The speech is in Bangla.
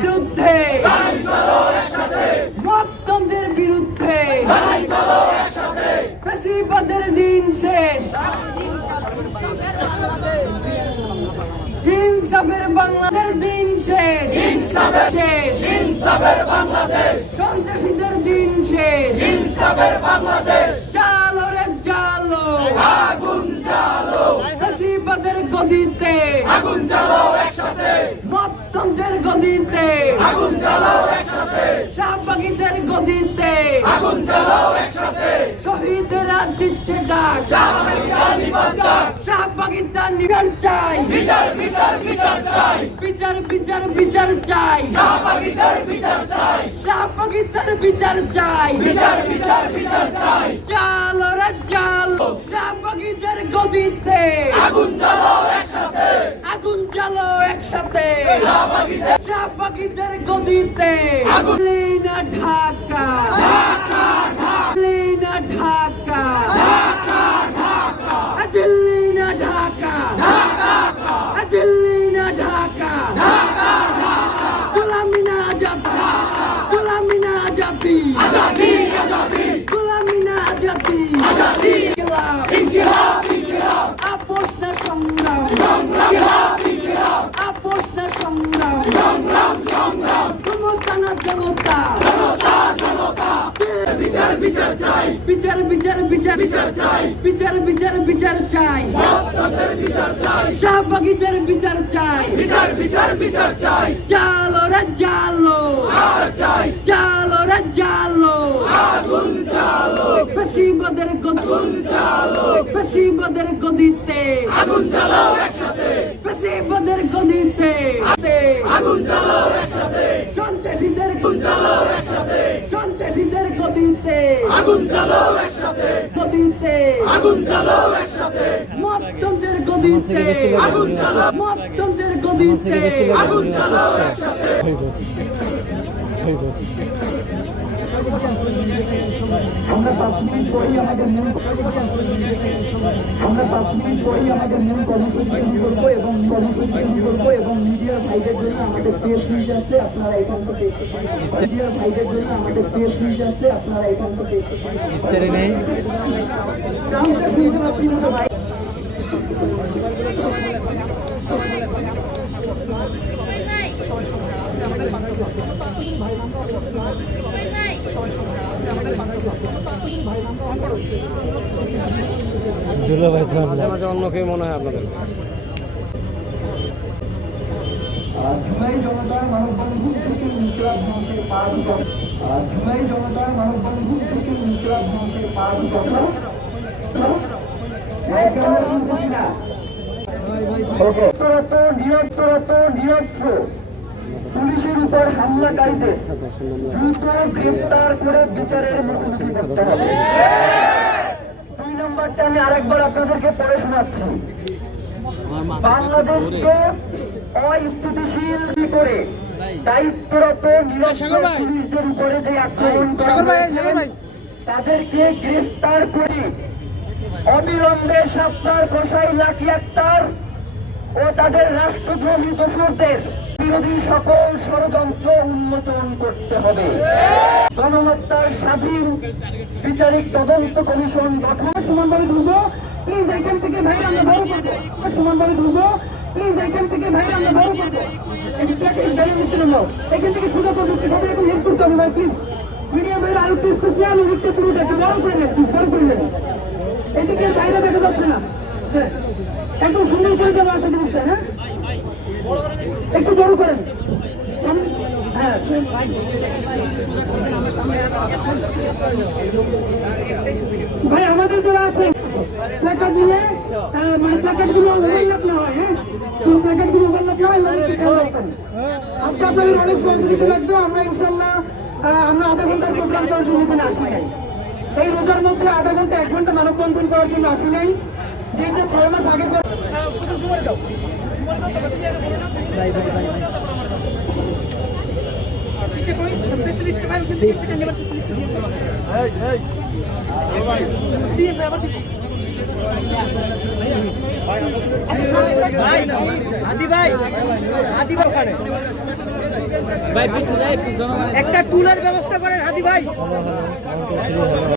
বিরুদ্ধে। মততন্ত্রের বিরুদ্ধে। ফেসিবাদের দিন শেষ। ইনসাফের বাংলাদেশ দিন শেষ। শেষ সন্ত্রাসীদের দিন শেষ। চালো রে চালো আগুন চালো ফেসিবাদের গদিতে। আগুন চালো একসাথে। মততন্ত্রের গদিতে। আগুন চালো একসাথে। শাহবাগীদের গদিতে। আগুন চালো একসাথে। শহীদরা দিচ্ছে ডাক। শাহবাগীরা নিগার চাই। বিচার বিচার বিচার চাই। বিচার বিচার বিচার চাই। শাহবাগীদের বিচার চাই। শাহবাগীদের বিচার চাই। বিচার বিচার বিচার চাই। চালো রে চালো শাহবাগীদের গদিতে। আগুন চালো একসাথে। আগুন চালো একসাথে। শাহবাগীদের গদিতে। আগুন না ঢাকা। ঢাকা ঢাকা ঢাকা ঢাকা দিল্লি না ঢাকা ঢাকা দিল্লি না ঢাকা ঢাকা গোলামি না আজাদি গোলামি না আজাদি আজাদি। গোলামি না আজাদি। আজাদি। ইনকিলাব। ইনকিলাব ইনকিলাব। আপোষ না সংগ্রাম। সংগ্রাম ইনকিলাব আপোষ না সংগ্রাম। সংগ্রাম সংগ্রাম। জনতা না জনতা। জনতা জনতা। বিচার বিচার চাই। বিচার বিচার বিচার বিচার চাই। বিচার বিচার বিচার চাই। বিচার চাই। শাহবাগীদের বিচার চাই। বিচার বিচার বিচার চাই। চালো রে আর চাই। চালো রে আগুন চালো আগুন চালো ফেসিবাদের গদিতে। আগুন চালো একসাথে। ফেসিবাদের গদিতে। আগুন চালো একসাথে। সন্ত্রাসীদের আগুন জ্বালাও একসাথে। গদিতে। আগুন জ্বালাও একসাথে। মততন্ত্রের গদিতে। আগুন জ্বালাও মততন্ত্রের গদিতে। আগুন জ্বালাও একসাথে। আমরা পাঁচ মিনিট পরেই আমাদের মূল পরেই আমাদের মূল কর্মসূচি করব এবং কর্মসূচি করব এবং মিডিয়ার ভাইদের জন্য আমাদের প্রেস নিউজ আছে আপনারা এখান থেকে এসে মিডিয়ার ভাইদের জন্য আমাদের প্রেস নিউজ আছে আপনারা এখান থেকে এসে সাউন্ডটা শুনতে পাচ্ছি না তো ভাই মাঝে অন্য কেউ মনে হয় আপনাদের। জুলাই জনতার মানববন্ধন থেকে ইনকিলাব মঞ্চের পাঁচ জুলাই জনতার মানববন্ধন থেকে ইনকিলাব মঞ্চের পাঁচ কথা নিরন্তরত নিরন্তরত নিরস্ত্র পুলিশের উপর হামলাকারীদের দ্রুত গ্রেফতার করে বিচারের মুখোমুখি করতে হবে। নম্বরটা আমি আরেকবার আপনাদেরকে পড়ে শোনাচ্ছি। বাংলাদেশকে অস্থিতিশীল করে? দায়িত্বরত পুলিশদের উপরে যে আক্রমণ করা তাদেরকে গ্রেফতার করে অবিলম্বে সাপ্তার গোসাই লাকি আক্তার ও তাদের রাষ্ট্রদ্রোহী দোষরদের বিরোধী সকল ষড়যন্ত্র উন্মোচন করতে হবে। গণহত্যার স্বাধীন বিচারিক তদন্ত কমিশন গঠন সমানভাবে ঢুকবো প্লিজ এখান থেকে ভাইরা, আমরা বড় করব। সমানভাবে ঢুকবো প্লিজ এখান থেকে ভাইরা, আমরা বড় করব। এখান থেকে বেরিয়ে নিচ্ছে না এখান থেকে সুযোগ ঢুকতে সবাই এখন হেল্প করতে হবে ভাই প্লিজ মিডিয়া ভাইরা আরও প্লিজ সুস্থ আমি দেখতে পুরোটা একটু বড় করে নেন প্লিজ বড় করে নেন। এদিকে বাইরে দেখা যাচ্ছে না। হ্যাঁ। একদম সুন্দর করে দেবো আসা জিনিসটা হ্যাঁ? একটু বড় করেন। হ্যাঁ ভাই, আমাদের যারা আছে প্ল্যাকার্ড নিয়ে মানে প্ল্যাকার্ডগুলো ওভারল্যাপ না হয় হ্যাঁ? কোন বলল কেউ এগুলো একটু খেয়াল আজকে আপনাদের অনেক সহযোগিতা লাগবে, আমরা ইনশাল্লাহ আমরা আধা ঘণ্টার প্রোগ্রাম করার জন্য এখানে আসি নাই। এই রোজার মধ্যে আধা ঘণ্টা, এক ঘণ্টা মানববন্ধন করার জন্য আসি নাই। যেটা ছয় মাস আগে করে একটা টুলের ব্যবস্থা করেন হাদি ভাই।